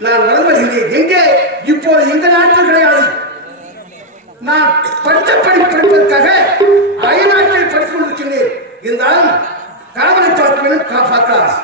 நான் வளர்வதில்லை எங்கே? இப்போது இந்த நாட்டில் கிடையாது. நான் படித்த படி படிப்பதற்காக அயல்நாட்டில் படித்துக் கொண்டிருக்கின்றேன். இருந்தாலும் காவலை தாக்குவதை காப்பாற்றலாம்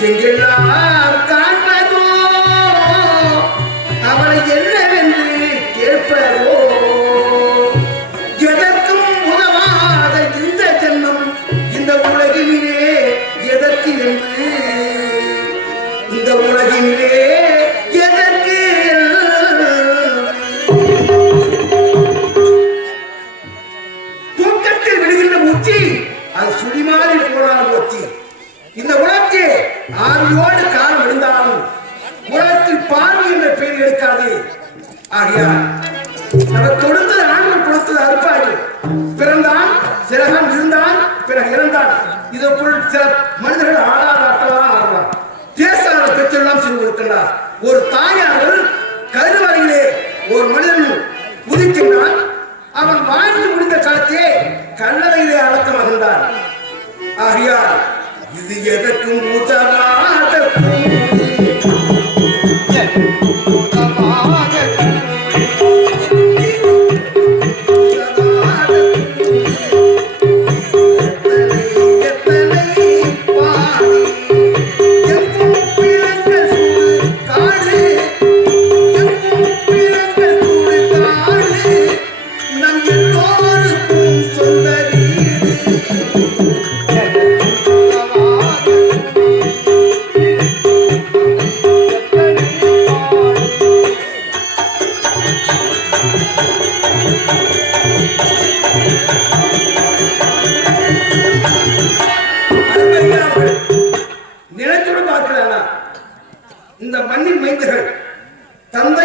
Jingle ஆகையால் நமக்கு தொடர்ந்து ஆண்டவர் கொடுத்தது அறுப்பாடு பிறந்தான் சிறகம் இருந்தான் பிறகு இறந்தான். இதை இதற்குள் சில மனிதர்கள் ஆளாத ஆட்டலாம் ஆடலாம் தேசான பெற்றெல்லாம் செய்து கொடுக்கிறார் ஒரு தாயார்கள் கருவறையிலே ஒரு மனிதன் உதிக்கின்றான் அவன் வாழ்ந்து முடிந்த காலத்தே கல்லறையிலே அடக்கமாகின்றான். ஆகையால் இது எதற்கும் உதவாத どうもありがとう。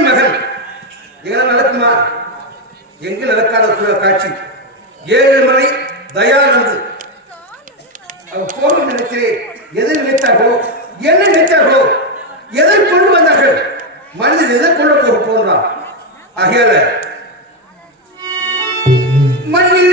என் மகன். ஏன் நடக்குமா? எங்கு நடக்காத காட்சி? ஏழுமலை தயானந்து. போகும் நினைக்கிறேன். எதை நினைத்தார்களோ என்ன நினைத்தார்களோ எதை கொண்டு வந்தார்கள்? மனிதன் எதை கொண்டு போக போன்றான் ஆகையால மண்ணில்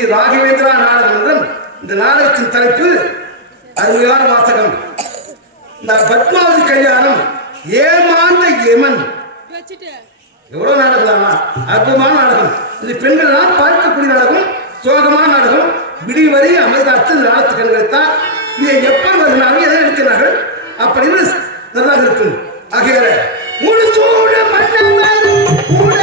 ஸ்ரீ ராகவேந்திரா நாடகம் இந்த நாடகத்தின் தலைப்பு அருமையான வாசகம். இந்த பத்மாவதி கல்யாணம் ஏமாந்த எமன் எவ்வளவு நாடகம் அற்புதமான நாடகம். இது பெண்கள்லாம் பார்க்கக்கூடிய நாடகம் சோகமான நாடகம். விடிவரி அமைதாத்து இந்த நாடகத்தை கண்டுகளித்தால் இதை எப்ப வருகிறார்கள் எதை எடுக்கிறார்கள்? அப்படின்னு நல்லா இருக்கும் ஆகையால முழுசூட மன்னவர் கூட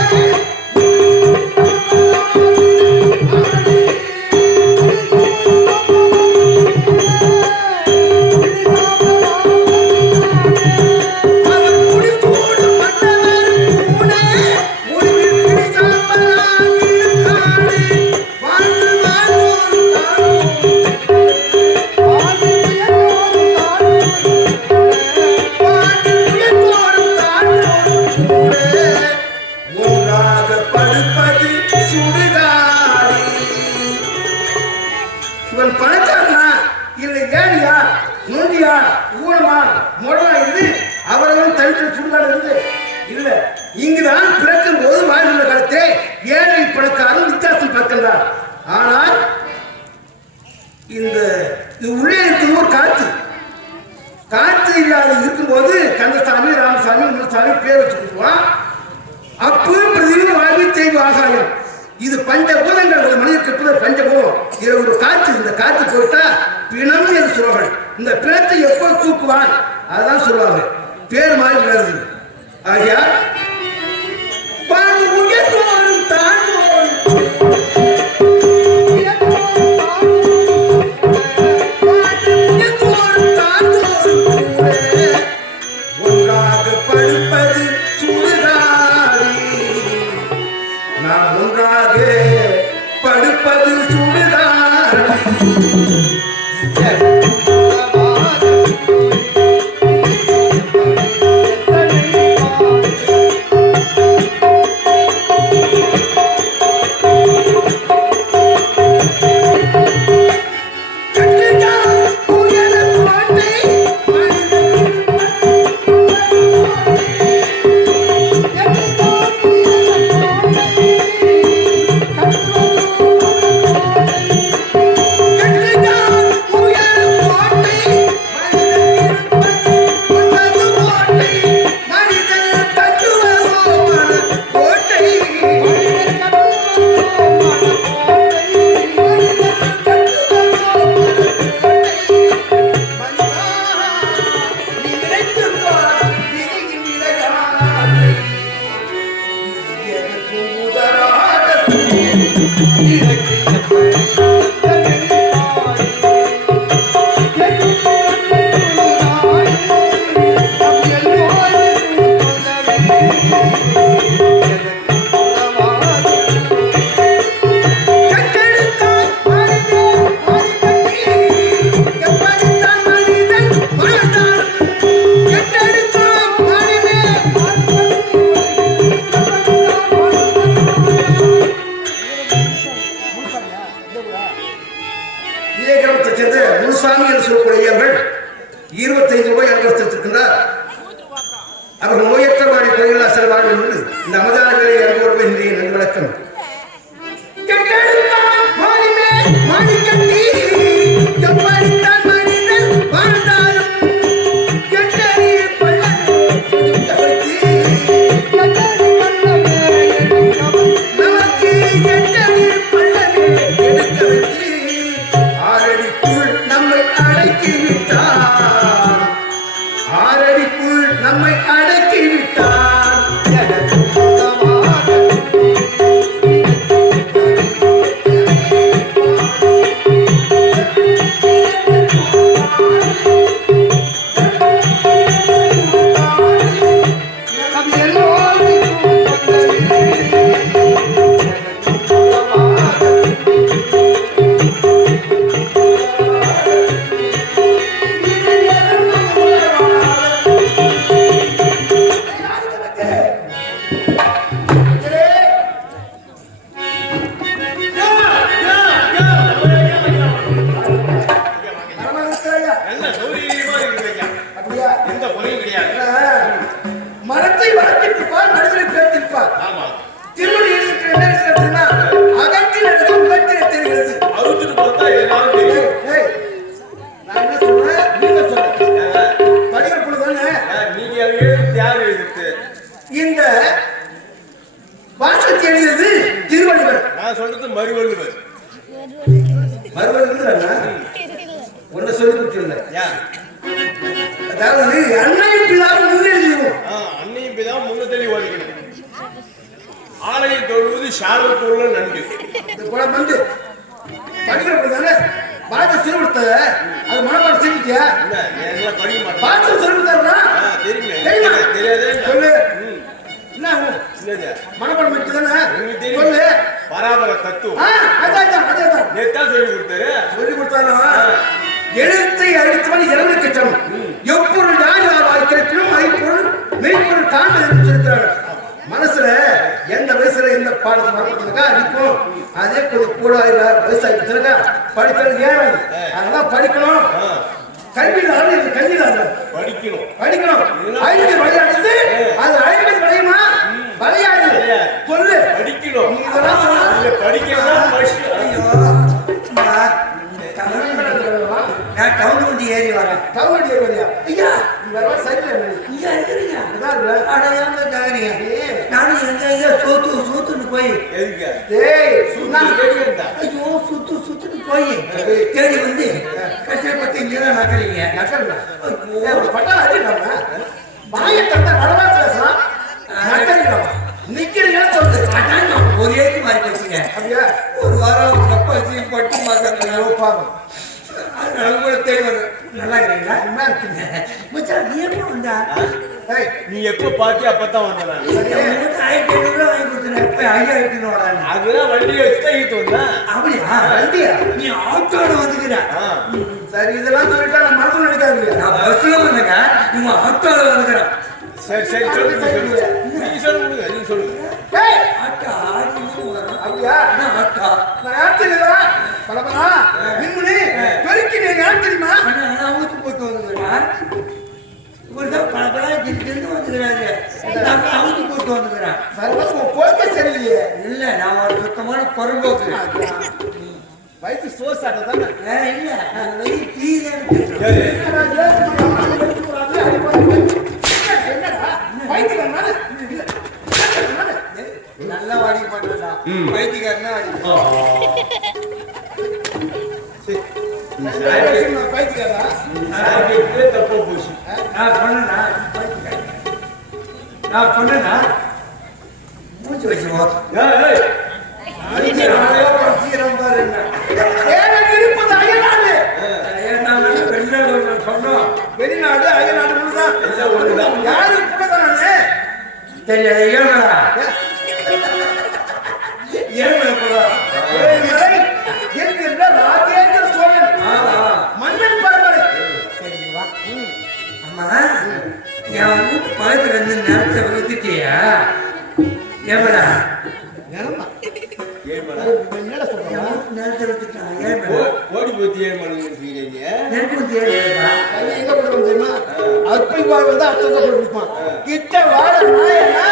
காற்று இருக்கும்போது கந்தசாமி ராமசாமி முனுசாமி பேர் வச்சுருக்குவான் கொடுக்குவான் அப்பு பிரதிவு வாழ்வி தெய்வ ஆகாயம். இது பஞ்சபூதங்கள் ஒரு மனிதனுக்கு இருப்பது பஞ்சபூதம். இது ஒரு காற்று இந்த காற்று போட்டா பிணம் என்று சொல்வார்கள். இந்த பிணத்தை எப்போ தூக்குவான்? அதுதான் சொல்லுவாங்க பேர் மாதிரி வருது ஆகியா நாம் படுப்பது சுடுகாடு. அவுத்துட்டு பார்த்தா மனப்பாடம் பண்ணிட்டு தானே? சொல்லு. பராபர தத்துவம். அதான் அதான் நேத்தா சொல்லி கொடுத்தாரு. சொல்லி கொடுத்தாலும் எழுத்தை அழித்தவன் இறந்துக்கு சமம் எப்பொருள் யார் யார் வாய்க்கிறோம் ஐப்பொருள் மெய்ப்பொருள் தாண்டி சொல்லிருக்கிறார் மனசுல எந்த வயசுல எந்த பாடத்தை மறந்துருக்கா அடிக்கும் அதே கொஞ்சம் கூட வயசாகிருக்கா படிக்கிறது ஏறாது அதெல்லாம் படிக்கணும். கல்வியில் ஆடு கல்வியில் ஆடு படிக்கணும். படிக்கணும். ஐந்து விளையாடுது அது ஐந்து விளையுமா விளையாது. சொல்லு. படிக்கணும். நீ இதெல்லாம் இல்ல படிக்கணும் படிக்கணும் நான் டவுன் வந்து ஏறி வரேன். கவுண்டி வரியா? ஐயா நீ வேற சைக்கிள் என்ன? இங்க இருக்கிறீங்க இருக்குல்ல? அடையாம ஜாகிறீங்க நானும் எங்க சோத்து சோத்துன்னு போய். சுண்ணா ஐயோ சுத்து சுத்துன்னு போய். தேடி வந்து கஷ்டப்பட்டு நக்கறீங்க. வாயை தந்த நடவா நிக்கிறீங்கன்னு அதான் நான் ஒரே மாதிரி பேசுங்க அப்படியா? ஒரு வாரம் கப்பாசி பட்டு மாட்டாங்க ஐயோ பாவம் அதனால கூட தேடி நல்லா இருக்கிறீங்களா அம்மா இருக்குங்க. மச்சான் நீ எப்போ வந்தா? நீ எப்ப பாத்தியா அப்பதான் வந்தேன் ஆயிரத்தி ஐநூறு வாங்கி கொடுத்தேன். எப்ப ஐயாயிரத்தி வராங்க அதுதான் வண்டியை ஈட்டு வந்தேன். அப்படியா? வண்டியா? நீ ஆட்டோட வந்துக்கிற. சரி இதெல்லாம் சொல்லிட்டா நான் மனசுல நினைக்காதீங்க நான் பஸ்ல வந்துங்க இவங்க ஆட்டோல வந்துக்கிறேன் சரி சரி சொல்லுங்க நீங்க சொல்லுங்க நீங்க சொல்லுங்க. வரும் அப்படியா? என்ன ஆட்டோ நான் பலபலா மின்முனி பெருக்கி நீங்க யார் தெரியுமா? ஊத்து போட்டு வந்துக்கிறேன் இவர் தான் பல இருந்து வந்துக்கிறாரு நான் அவுத்து போட்டு வந்துக்கிறேன் சர்வஸ் உன் பொழுக்க சரியில்லையே. இல்ல நான் ஒரு சுத்தமான புறம்போக்கு. வயிற்று சோஸ் ஆட்ட தானே? ஏ, இல்ல. நான் சரி. நல்லா வாடி பண்றா. பைத்தியக்காரனா வாடி சாப்பிட்டு தப்பா போச்சு. நான் பைத்தியக்காரன். நான் சொன்னேனா மூச்சு வச்சு வெளிநாடு அயல்நாடு. யாரு தெரியாது ஏழுமலை போடா. என்கின்ற ராஜேந்திர சோழன் மன்னன் பரம்பரை சரி வா. அம்மா என் வீட்டு பக்கத்துல இருந்து நேரத்தை வித்துட்டியா ஏமடா ஓடி போச்சு ஏழு மணி போடுறோம் தெரியுமா அப்பை வந்து அத்தை தான் கொடுப்பான். கிட்ட வாழ நாயனா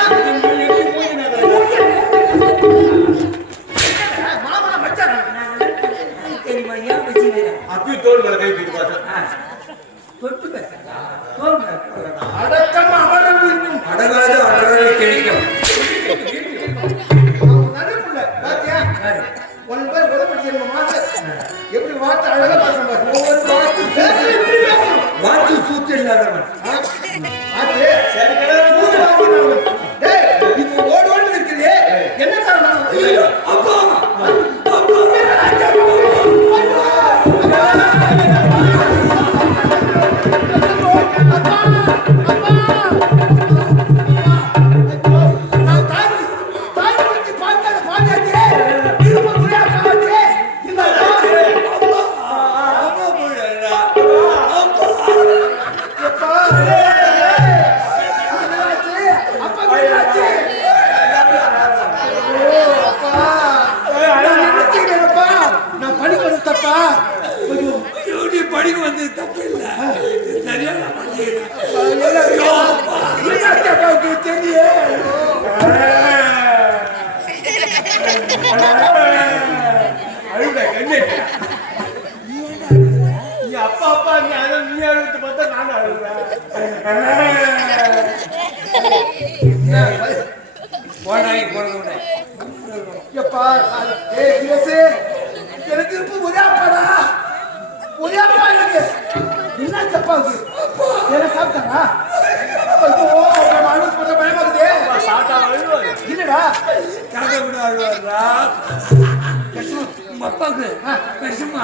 எனக்கு இருப்பு ஒரே அப்பாடா. ஒரே அப்பா எனக்கு. என்ன அப்பாவுக்கு என்ன சாப்பிட்டாரா இல்லடா. கதை விட அழுவாரா? உங்க அப்பாவுக்கு விஷமா?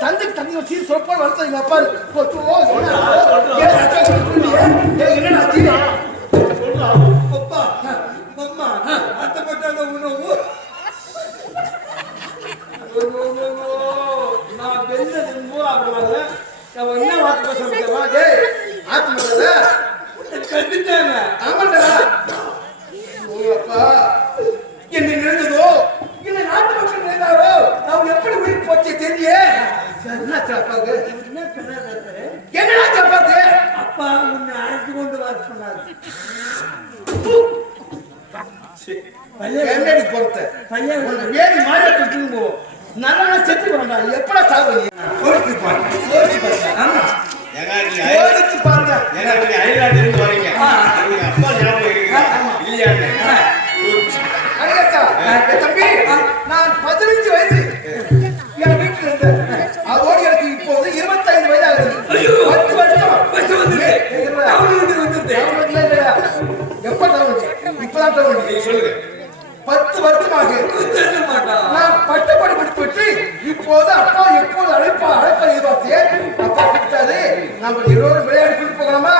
தந்தைக்கு தந்தை வச்சு சொப்ப வருத்தம் எங்க அப்பா. என்ன? நினைந்ததோ இல்லை நாட்டு மக்கள் நினைந்தாரோ அவங்க எப்படி உயிர் போச்சு தெரியல என்னாச்சு அப்பாவுக்கு என்ன பண்ணாரு? என்னடா அப்பாவுக்கு அப்பா உன்னை அழைத்து கொண்டு வர சொன்னார். பையன் என்னடி பொறுத்த? பையன் உன்னை வேடி மாறி போவோம் நல்லா செத்து போறா எப்படா சாவு யோசிச்சு பாருங்க. யோசிச்சு பாருங்க. ஆமா. பாருங்க. பண்ணுறீங்க சொல்லுங்க. பத்து வருடமாக நான் பட்டப்படி படித்து விட்டு இப்போது அப்பா எப்போது அழைப்பா அழைப்பா எதிர்பார்த்தேன் அப்பா கூப்பிட்டாரு நம்ம இருவரும் விளையாடி போகலாமா